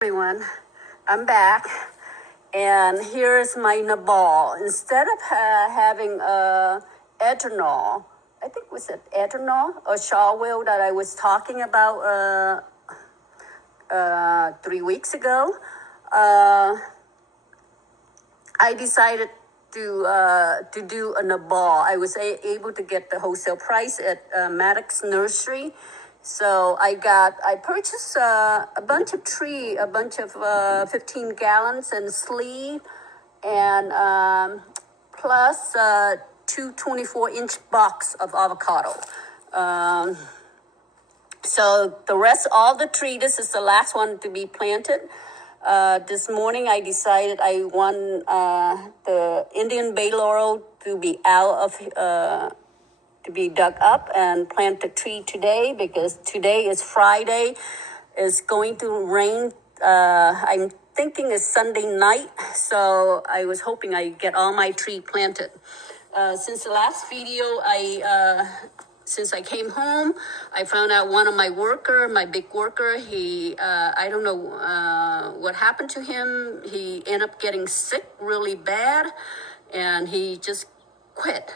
Everyone, I'm back, and here's my nabal. Instead of having ethanol, I think was it ethanol or shaw wheel that I was talking about 3 weeks ago, I decided to do a nabal. I was able to get the wholesale price at Maddox Nursery. So I purchased a bunch of 15 gallons and sleeve, and plus two 24-inch box of avocado. So the rest, all the tree, this is the last one to be planted. This morning I decided I want the Indian bay laurel to be to be dug up and plant the tree today, because today is Friday. It's going to rain. I'm thinking it's Sunday night, so I was hoping I get all my tree planted. Since the last video, since I came home, I found out one of my big worker, I don't know what happened to him. He ended up getting sick really bad, and he just quit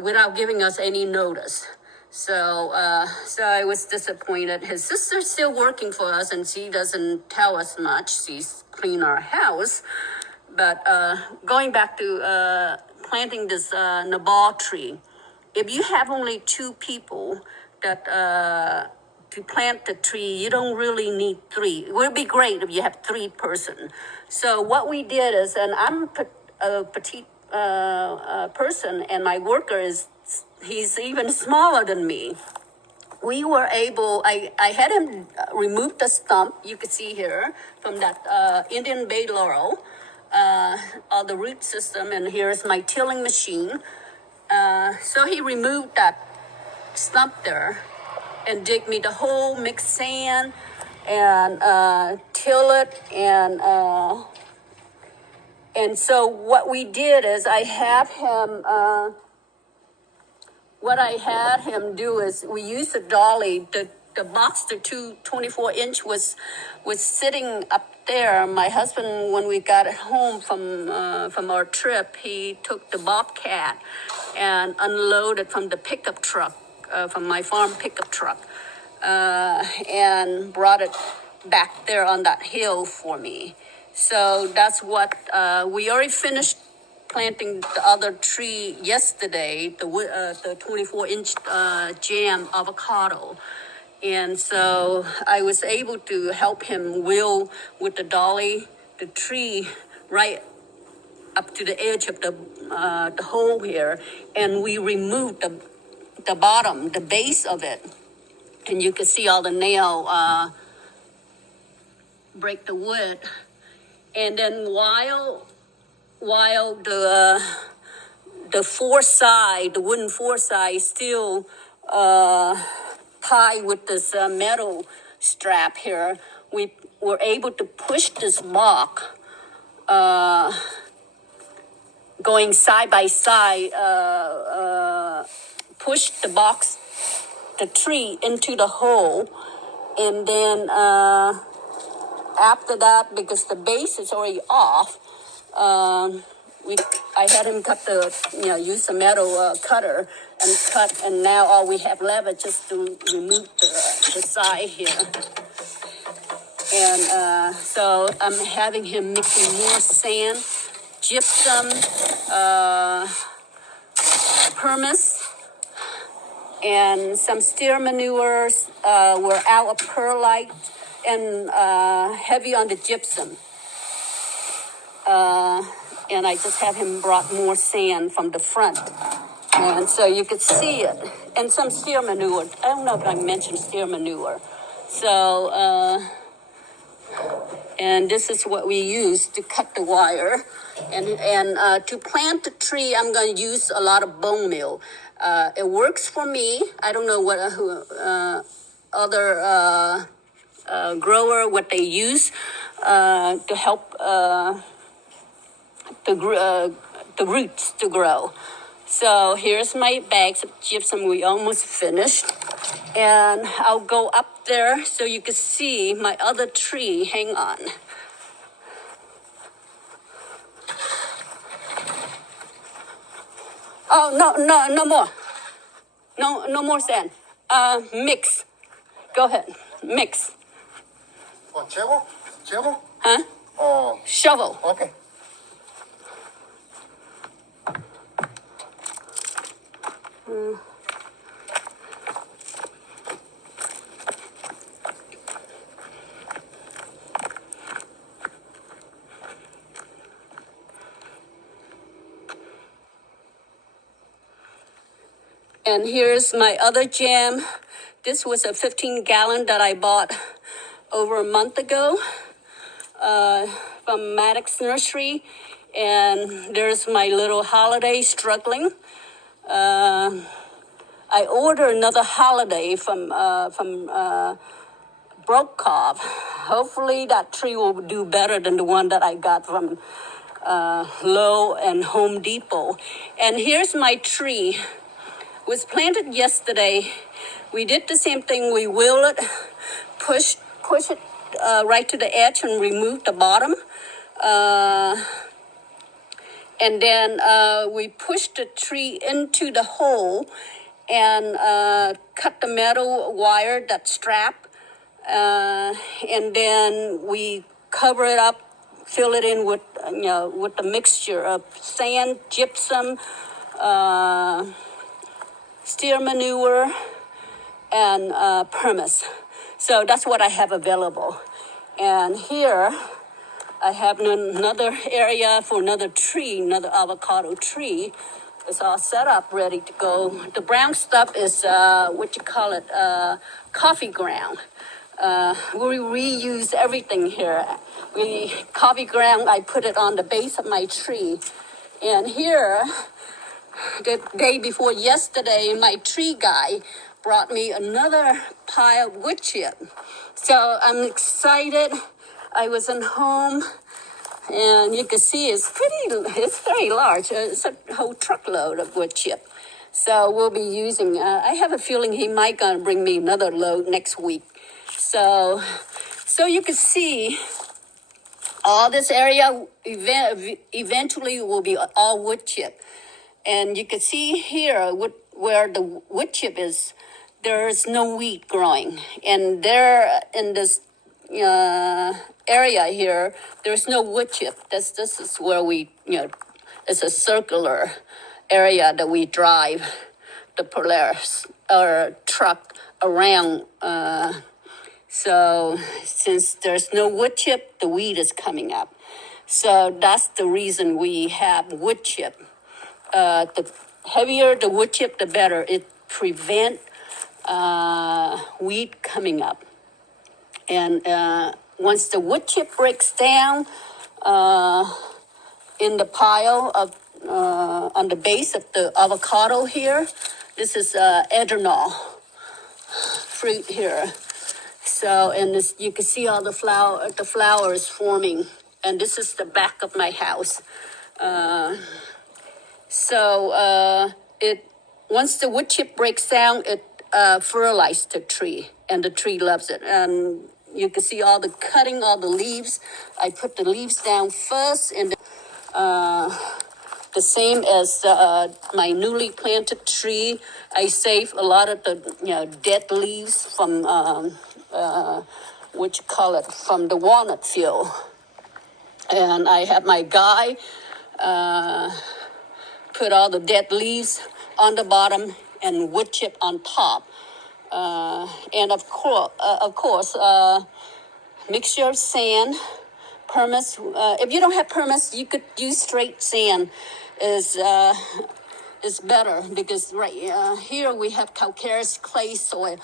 without giving us any notice. So I was disappointed. His sister's still working for us, and she doesn't tell us much. She's clean our house. But going back to planting this nabal tree, if you have only two people that to plant the tree, you don't really need three. It would be great if you have 3 person. So what we did is, and I'm a petite person, and my worker he's even smaller than me. We were able, I had him remove the stump, you can see here, from that Indian bay laurel, all the root system, and here's my tilling machine. So he removed that stump there and dig me the hole, mix sand, and till it, and so what we did is I had him do is we used a dolly. The box, the 24-inch was sitting up there. My husband, when we got home from our trip, he took the Bobcat and unloaded from the pickup truck, from my farm pickup truck, and brought it back there on that hill for me. So that's what we already finished planting the other tree yesterday, the 24-inch jam avocado. And so I was able to help him wheel with the dolly the tree right up to the edge of the hole here, and we removed the bottom, the base of it, and you can see all the nail break the wood. And then while the wooden foreside is still tied with this metal strap here, we were able to push this block going side by side, push the tree into the hole, and then after that, because the base is already off, I had him use a metal cutter and cut, and now all we have left is just to remove the side here. And so I'm having him mixing more sand, gypsum, pumice, and some steer manures. Were out of perlite, and heavy on the gypsum. And I just have him brought more sand from the front. And so you could see it. And some steer manure. I don't know if I mentioned steer manure. So, and this is what we use to cut the wire. And to plant the tree, I'm going to use a lot of bone meal. It works for me. I don't know what other grower, what they use to help the roots to grow. So here's my bags of gypsum. We almost finished. And I'll go up there so you can see my other tree. Hang on. Oh, no more. No more sand. Mix. Go ahead. Mix. Oh, shovel? Shovel? Huh? Oh. Shovel. Okay. And here's my other jam. This was a 15-gallon that I bought over a month ago from Maddox Nursery. And there's my little holiday struggling. I ordered another holiday from Brokov. Hopefully that tree will do better than the one that I got from Lowe and Home Depot. And here's my tree. It was planted yesterday. We did the same thing. We wheel it, push it right to the edge and remove the bottom. And then we pushed the tree into the hole and cut the metal wire, that strap. And then we cover it up, fill it in with, with the mixture of sand, gypsum, steer manure, and pumice. So that's what I have available. And here I have another area for another tree, another avocado tree. It's all set up, ready to go. The brown stuff is, coffee ground. We reuse everything here. Coffee ground, I put it on the base of my tree. And here, the day before yesterday, my tree guy brought me another pile of wood chip. So I'm excited. I was at home, and you can see it's very large. It's a whole truckload of wood chip. So we'll be using, I have a feeling he might gonna bring me another load next week. So you can see all this area eventually will be all wood chip. And you can see here where the wood chip is, there's no weed growing. And there in this area here, there's no wood chip. This is where we, it's a circular area that we drive the Polaris or truck around. So since there's no wood chip, the weed is coming up. So that's the reason we have wood chip. The heavier the wood chip, the better. It prevents weed coming up. And once the wood chip breaks down in the pile of on the base of the avocado here, this is edernal fruit here. So, and this, you can see all the flowers forming. And this is the back of my house. Once the wood chip breaks down, it fertilizes the tree, and the tree loves it. And you can see all the cutting, all the leaves. I put the leaves down first, and the same as my newly planted tree. I save a lot of the dead leaves from from the walnut field. And I have my guy put all the dead leaves on the bottom and wood chip on top. And of course, mixture of sand, pumice. If you don't have pumice, you could use straight sand. Is better because here we have calcareous clay soil.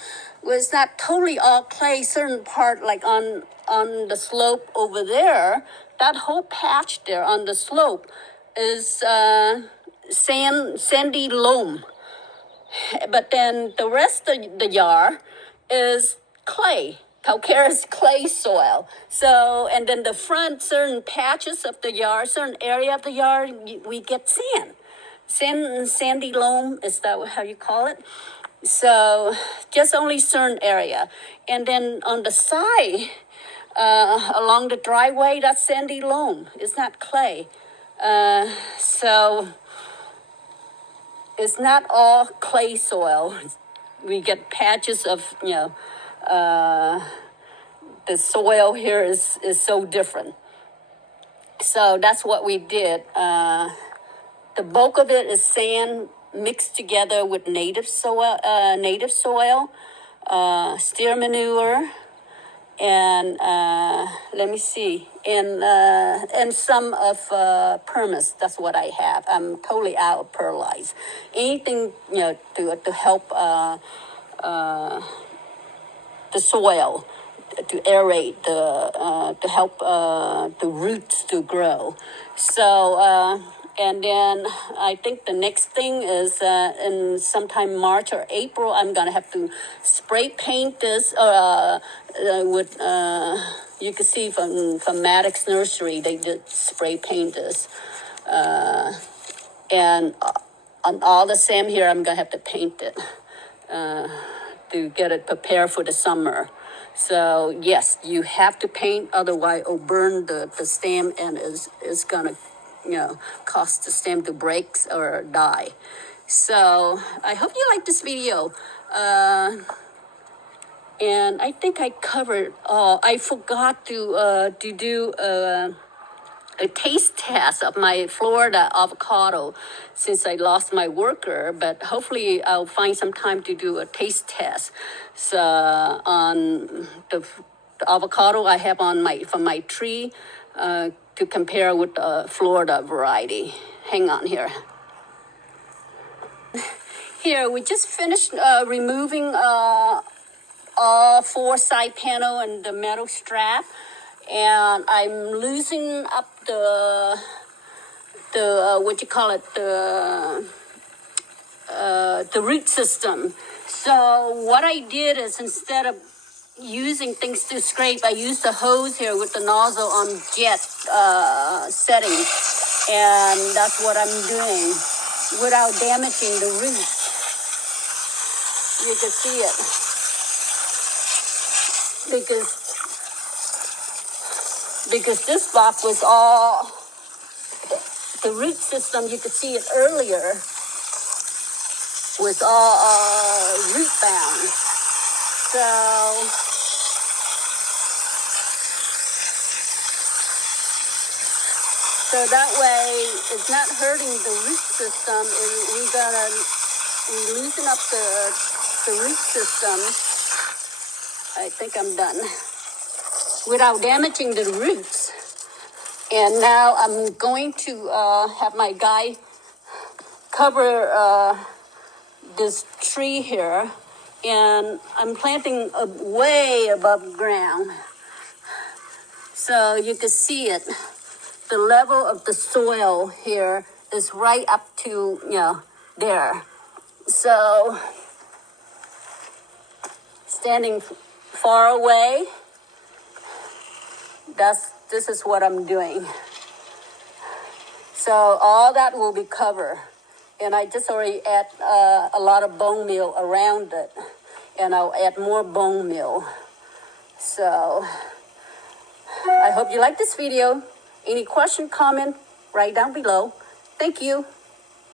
Well, it's not totally all clay. Certain part, like on the slope over there, that whole patch there on the slope is sandy loam. But then the rest of the yard is clay, calcareous clay soil. So, and then the front, certain patches of the yard, certain area of the yard, we get sand. sandy loam, is that how you call it? So just only certain area. And then on the side, along the driveway, that's sandy loam. It's not clay. So it's not all clay soil. We get patches of, the soil here is so different. So that's what we did. The bulk of it is sand mixed together with native soil, steer manure, and let me see, and some of permits. That's what I have. I'm totally out of perlite. Anything to help the soil, to aerate to help the roots to grow. So and then I think the next thing is in sometime March or April, I'm gonna have to spray paint this with. You can see from Maddox Nursery, they did spray paint this, and on all the stem here, I'm gonna have to paint it to get it prepared for the summer. So yes, you have to paint, otherwise it'll burn the stem and is gonna, cause the stem to break or die. So I hope you like this video. And I think I covered all. I forgot to do a taste test of my Florida avocado since I lost my worker, but hopefully I'll find some time to do a taste test. So on the avocado I have from my tree to compare with the Florida variety. Hang on here. Here, we just finished removing all four side panel and the metal strap. And I'm loosening up the root system. So what I did is, instead of using things to scrape, I used the hose here with the nozzle on jet setting, and that's what I'm doing without damaging the roots. You can see it because this box was all, the root system, you could see it earlier, was all root bound. So that way it's not hurting the root system. We loosen up the root system. I think I'm done. Without damaging the roots. And now I'm going to have my guy cover this tree here, and I'm planting way above ground. So you can see it. The level of the soil here is right up to, there. So standing far away, this is what I'm doing. So all that will be covered. And I just already add a lot of bone meal around it. And I'll add more bone meal. So I hope you like this video. Any question, comment, right down below. Thank you.